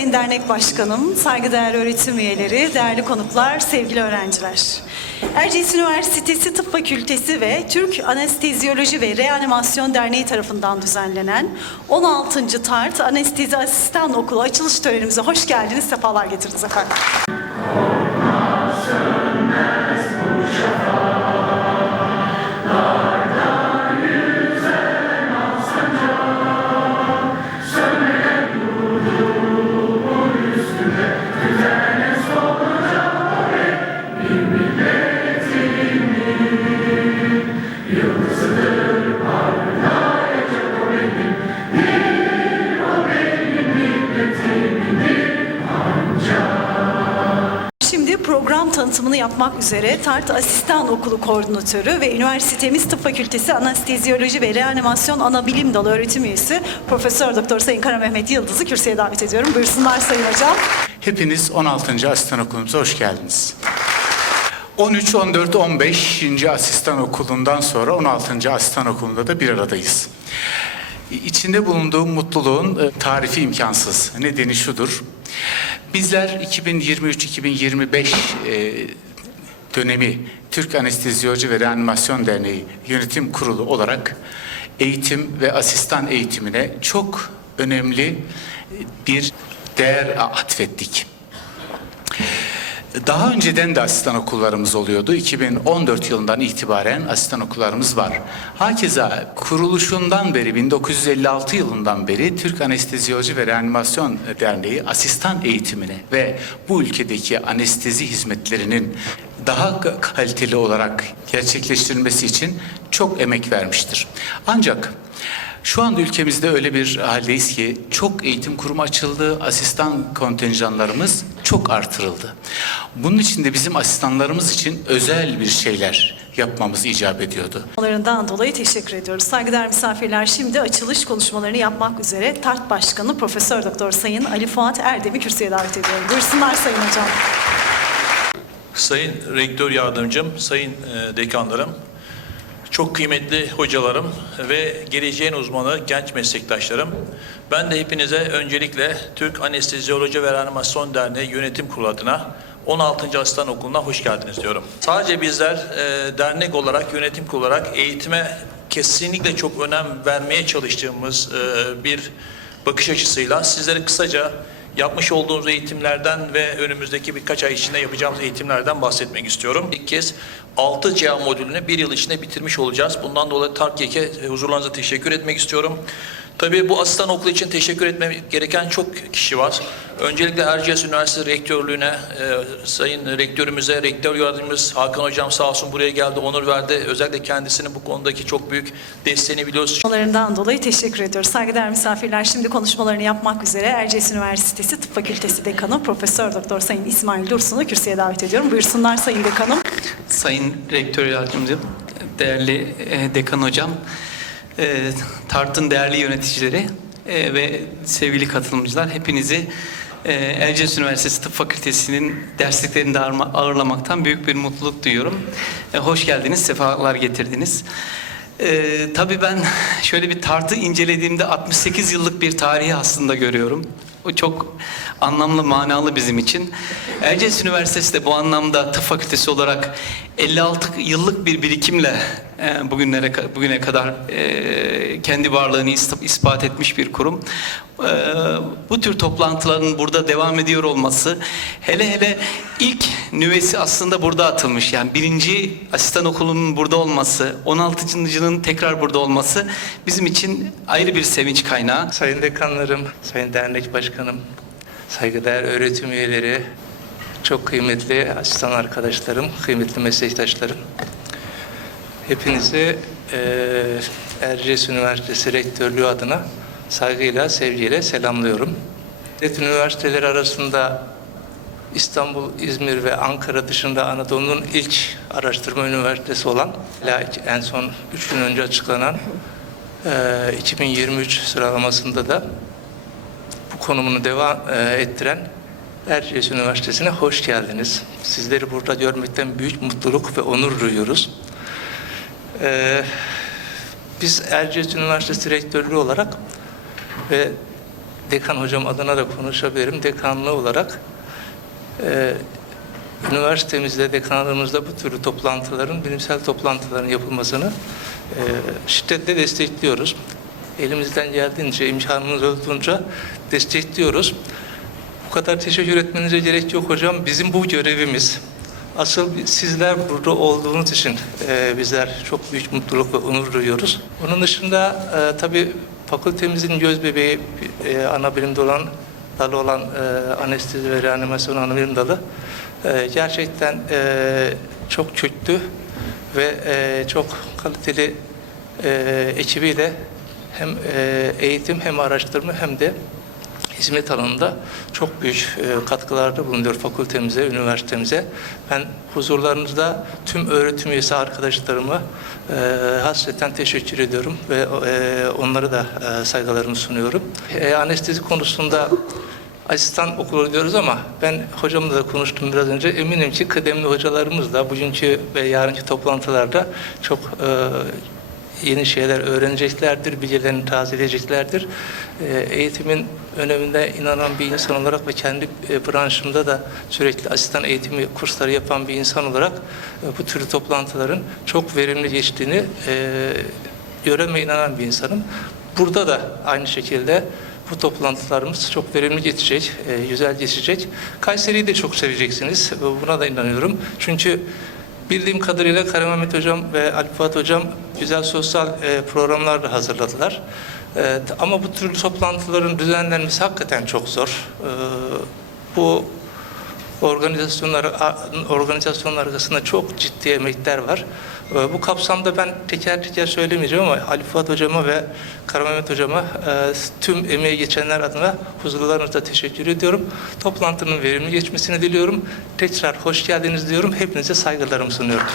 Sayın Dernek Başkanım, saygıdeğer öğretim üyeleri, değerli konuklar, sevgili öğrenciler. Erciyes Üniversitesi Tıp Fakültesi ve Türk Anestezyoloji ve Reanimasyon Derneği tarafından düzenlenen 16. Tart Anestezi Asistan Okulu açılış törenimize hoş geldiniz, sefalar getirdiniz efendim. Yapmak üzere TART Asistan Okulu Koordinatörü ve Üniversitemiz Tıp Fakültesi Anestezyoloji ve Reanimasyon Anabilim Dalı öğretim üyesi Profesör Doktor Sayın Kara Mehmet Yıldız'ı kürsüye davet ediyorum. Buyursunlar Sayın Hocam. Hepiniz 16. asistan okulumuza hoş geldiniz. 13, 14, 15. asistan okulundan sonra 16. asistan okulunda da bir aradayız. İçinde bulunduğum mutluluğun e, tarifi imkansız. Nedeni şudur. Bizler 2023-2025 e, dönemi Türk Anestezyoloji ve Reanimasyon Derneği Yönetim Kurulu olarak eğitim ve asistan eğitimine çok önemli bir değer atfettik. Daha önceden de asistan okullarımız oluyordu. 2014 yılından itibaren asistan okullarımız var. Hakeza kuruluşundan beri 1956 yılından beri Türk Anestezyoloji ve Reanimasyon Derneği asistan eğitimine ve bu ülkedeki anestezi hizmetlerinin daha kaliteli olarak gerçekleştirilmesi için çok emek vermiştir. Ancak şu anda ülkemizde öyle bir haldeyiz ki çok eğitim kurumu açıldı, asistan kontenjanlarımız çok artırıldı. Bunun için de bizim asistanlarımız için özel bir şeyler yapmamız icap ediyordu. Konuşmalarından dolayı teşekkür ediyoruz. Saygıdeğer misafirler şimdi açılış konuşmalarını yapmak üzere TART Başkanı Profesör Doktor Sayın Ali Fuat Erdem'i kürsüye davet ediyorum. Buyursunlar Sayın Hocam. Sayın Rektör Yardımcım, Sayın e, Dekanlarım, çok kıymetli hocalarım ve geleceğin uzmanı genç meslektaşlarım. Ben de hepinize öncelikle Türk Anestezyoloji ve Reanimasyon Derneği Yönetim Kurulu adına 16. Asistan Okulu'na hoş geldiniz diyorum. Sadece bizler e, dernek olarak, yönetim kurulu olarak eğitime kesinlikle çok önem vermeye çalıştığımız e, bir bakış açısıyla sizlere kısaca yapmış olduğumuz eğitimlerden ve önümüzdeki birkaç ay içinde yapacağımız eğitimlerden bahsetmek istiyorum. İlk kez 6 CA modülünü bir yıl içinde bitirmiş olacağız. Bundan dolayı TARKYEK'e huzurlarınıza teşekkür etmek istiyorum. Tabii bu asistan okulu için teşekkür etmem gereken çok kişi var. Öncelikle Erciyes Üniversitesi Rektörlüğüne, e, Sayın Rektörümüze, Rektör Yardımcımız Hakan Hocam sağ olsun buraya geldi, onur verdi. Özellikle kendisinin bu konudaki çok büyük desteğini biliyoruz. Konuşmalarından dolayı teşekkür ediyoruz. Saygıdeğer misafirler şimdi konuşmalarını yapmak üzere Erciyes Üniversitesi Tıp Fakültesi Dekanı Profesör Doktor Sayın İsmail Dursun'u kürsüye davet ediyorum. Buyursunlar Sayın Dekanım. Sayın Rektör Yardımcım, değerli e, Dekan Hocam, e, TART'ın değerli yöneticileri e, ve sevgili katılımcılar hepinizi e, Erciyes Üniversitesi Tıp Fakültesi'nin dersliklerinde ağırma- ağırlamaktan büyük bir mutluluk duyuyorum. E, hoş geldiniz, sefalar getirdiniz. E, tabii ben şöyle bir tartı incelediğimde 68 yıllık bir tarihi aslında görüyorum. O çok anlamlı, manalı bizim için. Erciyes Üniversitesi de bu anlamda tıp fakültesi olarak 56 yıllık bir birikimle e, bugünlere bugüne kadar e, kendi varlığını is- ispat etmiş bir kurum. E, bu tür toplantıların burada devam ediyor olması, hele hele ilk nüvesi aslında burada atılmış. Yani birinci asistan okulunun burada olması, 16.'nın tekrar burada olması bizim için ayrı bir sevinç kaynağı. Sayın dekanlarım, sayın dernek başkanım, saygıdeğer öğretim üyeleri, çok kıymetli asistan arkadaşlarım, kıymetli meslektaşlarım. Hepinizi eee Erciyes Üniversitesi Rektörlüğü adına saygıyla, sevgiyle selamlıyorum. Devlet üniversiteleri arasında İstanbul, İzmir ve Ankara dışında Anadolu'nun ilk araştırma üniversitesi olan, en son üç gün önce açıklanan eee, 2023 sıralamasında da bu konumunu devam eee, ettiren Erciyes Üniversitesi'ne hoş geldiniz. Sizleri burada görmekten büyük mutluluk ve onur duyuyoruz. Eee, biz Erciyes Üniversitesi Rektörlüğü olarak ve dekan hocam adına da konuşabilirim. Dekanlı olarak e, üniversitemizde, dekanlığımızda bu türlü toplantıların, bilimsel toplantıların yapılmasını e, şiddetle destekliyoruz. Elimizden geldiğince, imkanımız olduğunca destekliyoruz. Bu kadar teşekkür etmenize gerek yok hocam. Bizim bu görevimiz. Asıl sizler burada olduğunuz için e, bizler çok büyük mutluluk ve onur duyuyoruz. Onun dışında e, tabii fakültemizin göz bebeği e, ana bilimde olan dalı olan e, anestezi ve reanimasyon ana bilim dalı e, gerçekten e, çok köklü ve e, çok kaliteli e, ekibiyle hem e, eğitim hem araştırma hem de hizmet alanında çok büyük e, katkılarda bulunuyor fakültemize, üniversitemize. Ben huzurlarınızda tüm öğretim üyesi arkadaşlarıma e, hasreten teşekkür ediyorum ve e, onlara da saygılarımı sunuyorum. Anestezi konusunda asistan okulu diyoruz ama ben hocamla da konuştum biraz önce. Eminim ki kıdemli hocalarımız da bugünkü ve yarınki toplantılarda çok e, yeni şeyler öğreneceklerdir, bilgilerini tazeleyeceklerdir. Ee, Eğitimin önemine inanan bir insan olarak ve kendi e, branşımda da sürekli asistan eğitimi kursları yapan bir insan olarak e, bu tür toplantıların çok verimli geçtiğini e, gören inanan bir insanım. Burada da aynı şekilde bu toplantılarımız çok verimli geçecek, e, güzel geçecek. Kayseri'yi de çok seveceksiniz. Buna da inanıyorum. Çünkü Bildiğim kadarıyla Karim Ahmet Hocam ve Ali Fuat Hocam güzel sosyal e, programlar da hazırladılar. E, ama bu tür toplantıların düzenlenmesi hakikaten çok zor. E, bu organizasyonlar organizasyonlar arasında çok ciddi emekler var. E, Bu kapsamda ben teker teker söylemeyeceğim ama Ali Fuat Hocama ve Karam Mehmet Hocama e, tüm emeği geçenler adına huzurlarınızda teşekkür ediyorum. Toplantının verimli geçmesini diliyorum. Tekrar hoş geldiniz diyorum. Hepinize saygılarımı sunuyorum.